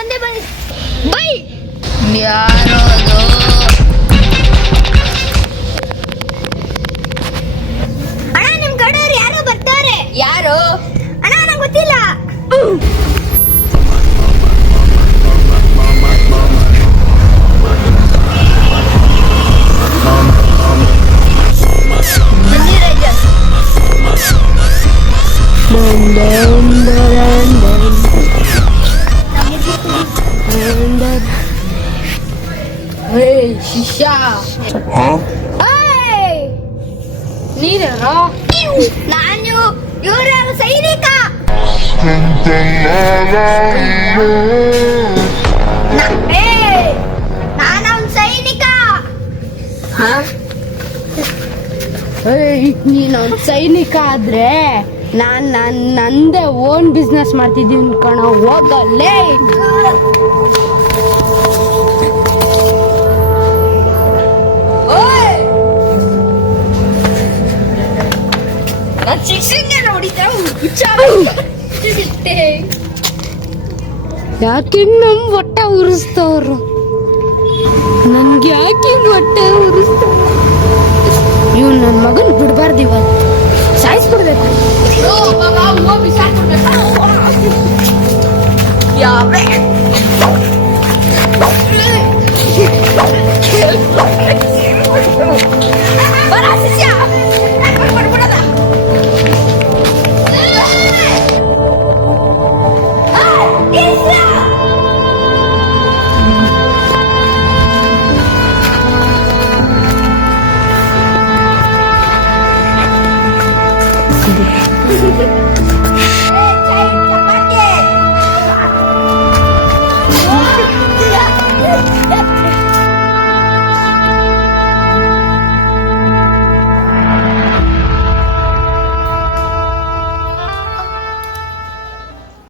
ಬಂದೇ ಬಂದಿ ಬೈ. ಯಾರೋ ಅದು? ಅಣ್ಣ ನಿಮ್ ಕಡೆಯವ್ರು ಯಾರೋ ಬರ್ತಾರೆ. ಯಾರು? ಅಣ್ಣ ನಂಗೆ ಗೊತ್ತಿಲ್ಲ. ಶಿಷ್ಯ ನೀನೇನೋ? ನಾನು ಇವ್ರ ಸೈನಿಕ. ನಾನು ಸೈನಿಕ. ನೀನೊಂದು ಸೈನಿಕ ಆದ್ರೆ ನಂದೇ ಓನ್ ಬಿಸ್ನೆಸ್ ಮಾಡ್ತಿದ್ದೀನಿ ಕಣ. ಹೋಗಲ್ಲೇ. ಯಾಕೆ ನಮ್ ಹೊಟ್ಟೆ ಉರಿಸ್ತವ್ರು? ನನ್ಗೆ ಯಾಕೆ ಹೊಟ್ಟೆ ಉರಿಸ್ತಾವ? ಇವ್ ನನ್ನ ಮಗನ್ ಬಿಡ್ಬಾರ್ದು, ಇವತ್ತು ಸಾಯಿಸ್ಬಿಡ್ಬೇಕು.